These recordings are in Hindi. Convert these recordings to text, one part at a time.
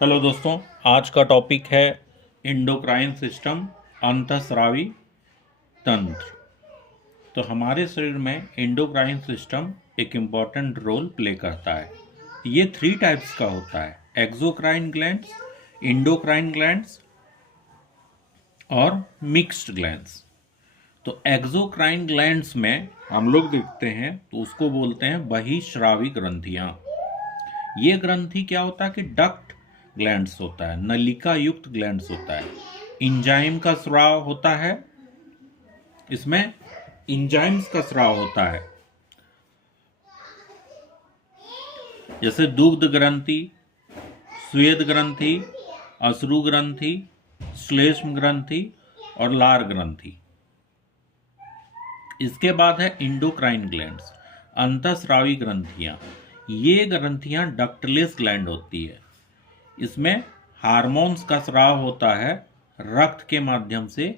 हेलो दोस्तों, आज का टॉपिक है इंडोक्राइन सिस्टम, अंतःस्रावी तंत्र। तो हमारे शरीर में इंडोक्राइन सिस्टम एक इम्पॉर्टेंट रोल प्ले करता है। ये 3 टाइप्स का होता है: एक्सोक्राइन ग्लैंड्स, इंडोक्राइन ग्लैंड्स और मिक्स्ड ग्लैंड्स। तो एक्सोक्राइन ग्लैंड्स में हम लोग देखते हैं तो उसको बोलते हैं बहिःस्रावी ग्रंथियां। ये ग्रंथि क्या होता है कि डक्ट ग्लैंड्स होता है, नलिका युक्त ग्लैंड्स होता है। इंजाइम का स्राव होता है, इसमें इंजाइम्स का स्राव होता है, जैसे दुग्ध ग्रंथि, स्वेद ग्रंथि, अश्रु ग्रंथि, श्लेष्म ग्रंथि और लार ग्रंथि। इसके बाद है इंडोक्राइन ग्लैंड्स, अंतःस्रावी ग्रंथियां। ये ग्रंथियां डक्टलेस ग्लैंड होती है। इसमें हार्मोन्स का स्राव होता है, रक्त के माध्यम से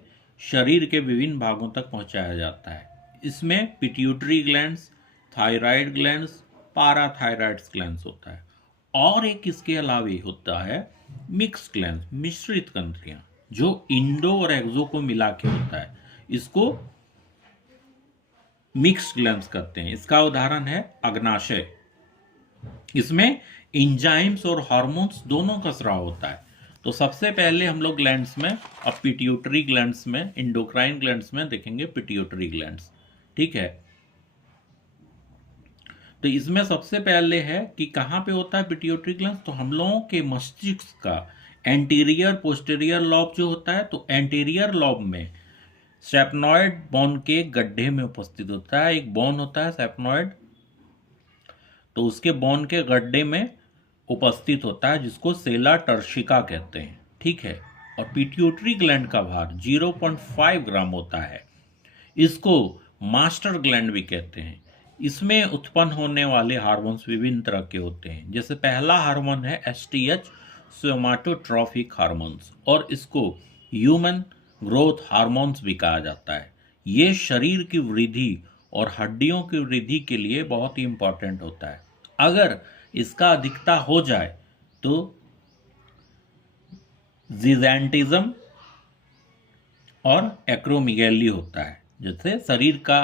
शरीर के विभिन्न भागों तक पहुंचाया जाता है। इसमें pituitary glands, thyroid glands, parathyroids glands होता है। और एक इसके अलावा होता है मिक्स ग्लैंड्स, मिश्रित ग्रंथियां, जो इंडो और एक्सो को मिला के होता है। इसको मिक्स ग्लैंड्स कहते हैं। इसका उदाहरण है अग्नाशय। इसमें इंजाइम्स और हार्मोन्स दोनों का स्राव होता है। तो सबसे पहले हम लोग ग्लैंड्स में, अब पिट्यूटरी ग्लैंड्स में, इंडोक्राइन ग्लैंड्स में देखेंगे पिट्यूटरी ग्लैंड्स। ठीक है, तो इसमें सबसे पहले है कि कहाँ पे होता है पिट्यूटरी ग्लैंड्स। तो हम लोगों के मस्तिष्क का एंटीरियर पोस्टीरियर लॉब जो होता है, तो एंटीरियर लॉब में सेप्नॉइड बोन के गड्ढे में उपस्थित होता है। एक बोन होता है सेप्नॉइड, तो उसके बोन के गड्ढे में उपस्थित होता है, जिसको सेला टर्शिका कहते हैं। ठीक है, और पिट्यूटरी ग्लैंड का भार 0.5 ग्राम होता है। इसको मास्टर ग्लैंड भी कहते हैं। इसमें उत्पन्न होने वाले हार्मोन्स विभिन्न तरह के होते हैं। जैसे पहला हार्मोन है एसटीएच, सोमाटोट्रॉफिक हार्मोन्स, और इसको ह्यूमन ग्रोथ हार्मोन्स भी कहा जाता है। ये शरीर की वृद्धि और हड्डियों की वृद्धि के लिए बहुत ही इंपॉर्टेंट होता है। अगर इसका अधिकता हो जाए तो जिजेंटिज्म और एक्रोमेगाली होता है। जैसे शरीर का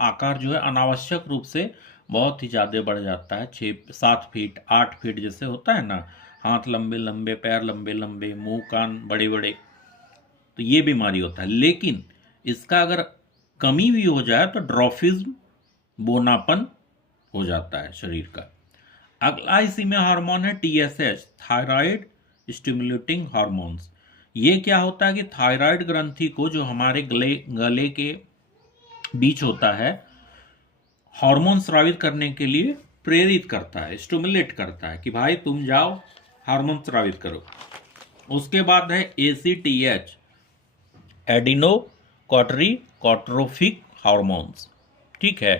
आकार जो है अनावश्यक रूप से बहुत ही ज़्यादा बढ़ जाता है, 6-7 फीट 8 फीट जैसे होता है ना, हाथ लंबे लंबे, पैर लंबे लंबे, मुंह कान बड़े बड़े, तो ये बीमारी होता है। लेकिन इसका अगर कमी भी हो जाए तो ड्रॉफिज्म, बोनापन हो जाता है शरीर का। अगला इसी में हार्मोन है टीएसएच, थायराइड स्टिमुलेटिंग हार्मोन्स। ये क्या होता है कि थायराइड ग्रंथि को, जो हमारे गले के बीच होता है, हार्मोन स्रावित करने के लिए प्रेरित करता है, स्टिमुलेट करता है कि भाई तुम जाओ हार्मोन स्रावित करो। उसके बाद है एसीटीएच, एडिनो कॉटरी कॉट्रोफिक हार्मोन्स। ठीक है,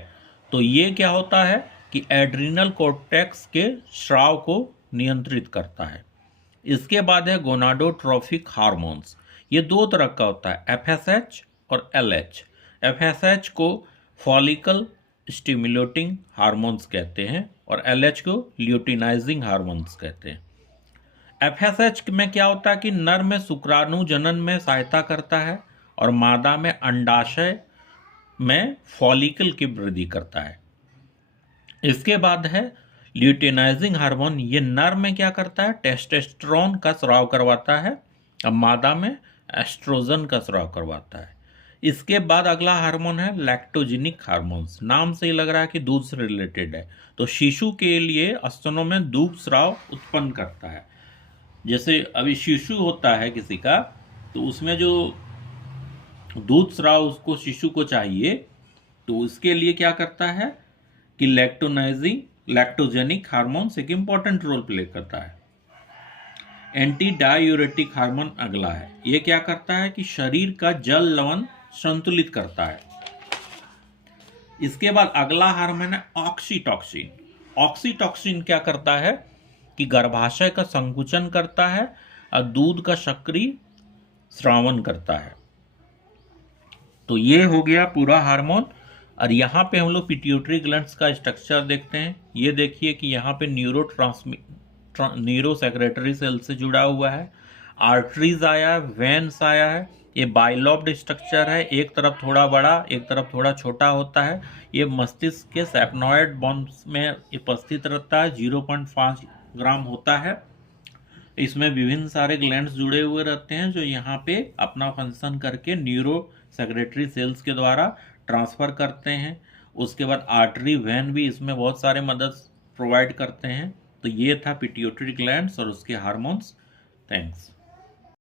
तो ये क्या होता है कि एड्रिनल कॉर्टेक्स के स्राव को नियंत्रित करता है। इसके बाद है गोनाडोट्रोफिक हार्मोन्स। ये 2 तरह का होता है, एफएसएच और एलएच। एफएसएच को फॉलिकल स्टिमुलेटिंग हार्मोन्स कहते हैं और एलएच को ल्यूटिनाइजिंग हार्मोन्स कहते हैं। एफएसएच में क्या होता है कि नर में शुक्राणु जनन में सहायता करता है और मादा में अंडाशय में फॉलिकल की वृद्धि करता है। इसके बाद है ल्यूटिनाइजिंग हार्मोन। ये नर में क्या करता है, टेस्टोस्टेरोन का स्राव करवाता है, अब मादा में एस्ट्रोजन का स्राव करवाता है। इसके बाद अगला हार्मोन है लैक्टोजेनिक हार्मोन्स। नाम से ही लग रहा है कि दूध से रिलेटेड है, तो शिशु के लिए स्तनों में दूध स्राव उत्पन्न करता है। जैसे अभी शिशु होता है किसी का, तो उसमें जो दूध स्राव उसको शिशु को चाहिए, तो उसके लिए क्या करता है कि लैक्टोजेनिक हार्मोन्स एक इंपॉर्टेंट रोल प्ले करता है। एंटी डायूरेटिक हार्मोन अगला है। ये क्या करता है कि शरीर का जल लवण संतुलित करता है। इसके बाद अगला हार्मोन है ऑक्सीटॉक्सिन। ऑक्सीटॉक्सिन क्या करता है कि गर्भाशय का संकुचन करता है और दूध का सक्रिय स्रावन करता है। तो ये हो गया पूरा हार्मोन। और यहाँ पे हम लोग पिट्यूटरी ग्लैंड्स का स्ट्रक्चर देखते हैं। ये देखिए कि यहाँ पे न्यूरो सेक्रेटरी सेल से जुड़ा हुआ है। आर्टरीज आया है, वेन्स आया है। ये बाइलॉब्ड स्ट्रक्चर है, एक तरफ थोड़ा बड़ा एक तरफ थोड़ा छोटा होता है। ये मस्तिष्क के सैफनॉइड बोन्स में उपस्थित रहता है, 0.5 ग्राम होता है। इसमें विभिन्न सारे ग्लैंड्स जुड़े हुए रहते हैं जो यहाँ पे अपना फंक्शन करके न्यूरो सेक्रेटरी सेल्स के द्वारा ट्रांसफर करते हैं। उसके बाद आर्टरी वेन भी इसमें बहुत सारे मदद प्रोवाइड करते हैं। तो ये था पिट्यूटरी ग्लैंड्स और उसके हार्मोन्स। थैंक्स।